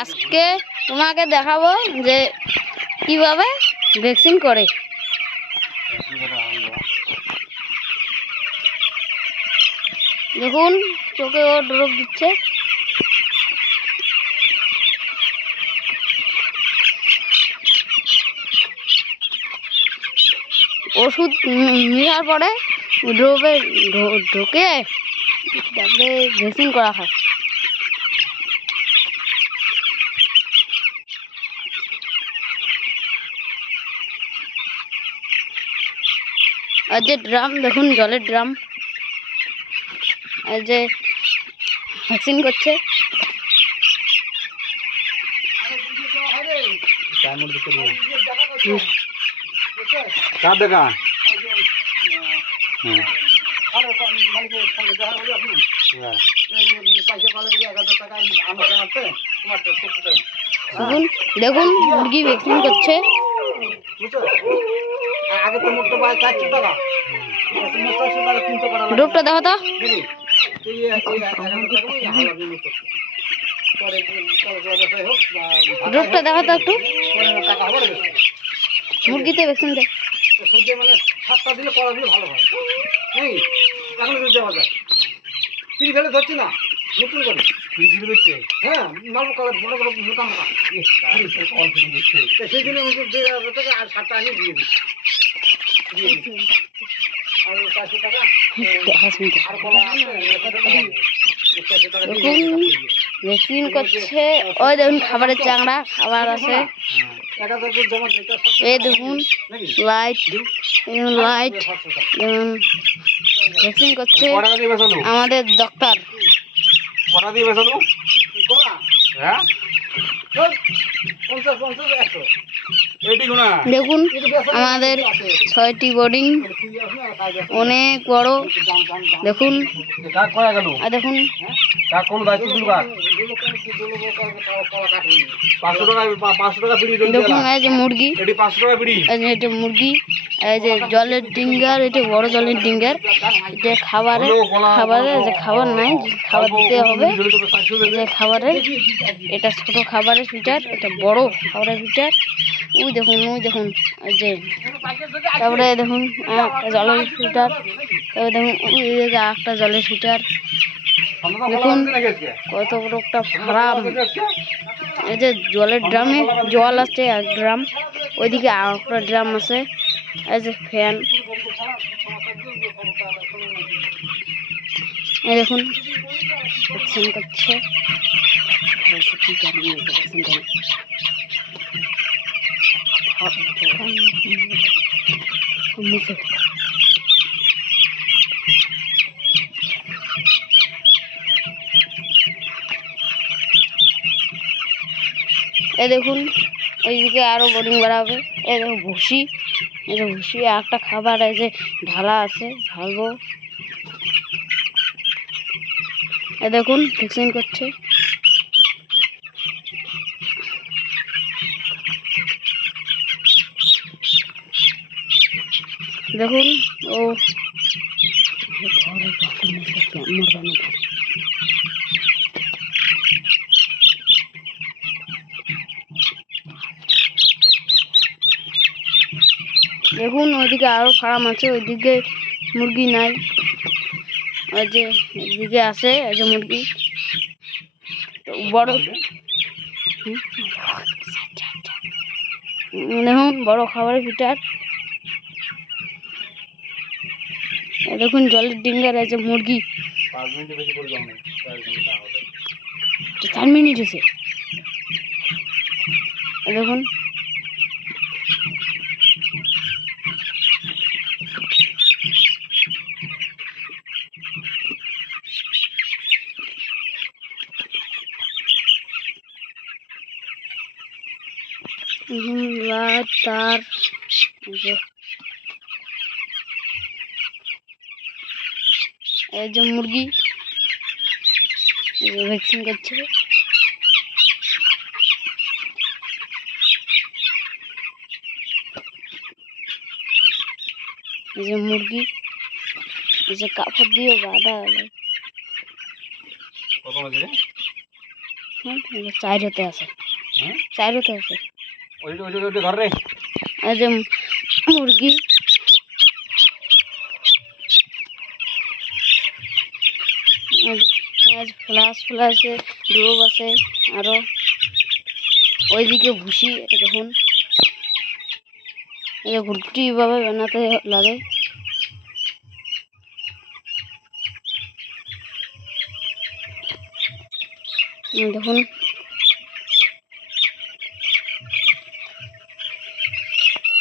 আজকে তোমাকে দেখাবো যে কিভাবে ভ্যাকসিন করে। দেখুন চোখে ও ড্রপ দিচ্ছে। ওষুধ মেশার পরে ড্রপে ঢোকে তারপরে ভ্যাকসিন করা হয়। আর যে ড্রাম দেখুন, জলের ড্রাম, আর যে ভ্যাকসিন করছে। দেখুন মুরগি ভ্যাকসিন করছে। ডোপটা দেখো তো, ডোপটা দেখো তো একটু। মুরগিতে ভ্যাকসিন দেয় মানে 7টা দিলে কলা দিলে ভালো হয়। নেই এখন যদি দেওয়া যায় তিন ফেলে ধরছি না, নতুন করে হ্যাঁ মাল কালার বড় বড় মোটা মোটা সেই জন্য আর 7টা আনিয়ে দিয়ে দিচ্ছি। আর 400 টাকা আর কলা দেখুন ভ্যাকসিন করছে। ওই দেখুন খাবারের চাংড়া, খাবার আছে। এই দেখুন লাইট, লাইট ভ্যাকসিন করছে আমাদের ডক্টর। দেখুন আমাদের 6টি বোর্ডিং, অনেক বড়। দেখুন আর দেখুন দেখুন এই যে মুরগি, এটা মুরগি, এই যে জলের ডিঙ্গার, এটা বড় জলের ডিঙ্গার। এটা খাবারে যে খাবার নাই, খাবার দিতে হবে যে খাবারে। এটা ছোট খাবারের ফিল্টার, এটা বড় খাবারের ফিল্টার। ওই দেখুন এই যে, তারপরে দেখুন একটা জলের ফিল্টার, তারপরে দেখুন ওই একটা জলের ফিল্টার। দেখুন কত বড় একটা ফার্ম। এই যে জলের ড্রামে জল আছে, এক ড্রাম, ওইদিকে আর একটা ড্রাম আছে। এই যে ফ্যান, এই দেখুন ভ্যাকসিন করছে। এই দেখুন ওইদিকে আরো বোর্ডিং বাড়াবে। এই দেখুন ভুসি, এই যে ভুসি আর একটা খাবার, এই যে ঢালা আছে, ঢালবো। এই দেখুন ভ্যাকসিন করছে। দেখুন ও দেখুন ওইদিকে আরো ফার্ম আছে, ওইদিকে মুরগি নাই, ওই যে এদিকে আছে এই যে মুরগি বড়। দেখুন বড় খাবারের ফিটার। দেখুন জলের ডিঙ্গার, এই যে মুরগি। 4 মিনিট হয়েছে। দেখুন লাইট, তার, এই যে মুরগি ভ্যাকসিন করছে। এই যে মুরগি, এই যে কাপড় দিয়ে বাঁধা। দেখুন চার হতে আছে, হ্যাঁ চার হতে আছে। ওইটা ওইটা ওইটা ঘর রে। এই যে মুরগি, ফ্লাস ফ্লাসে ডোব আছে আরো। ওইদিকে ভুসি, এটা দেখুন এই যে ঘুরটি ভাবে বানাতে লাগে। দেখুন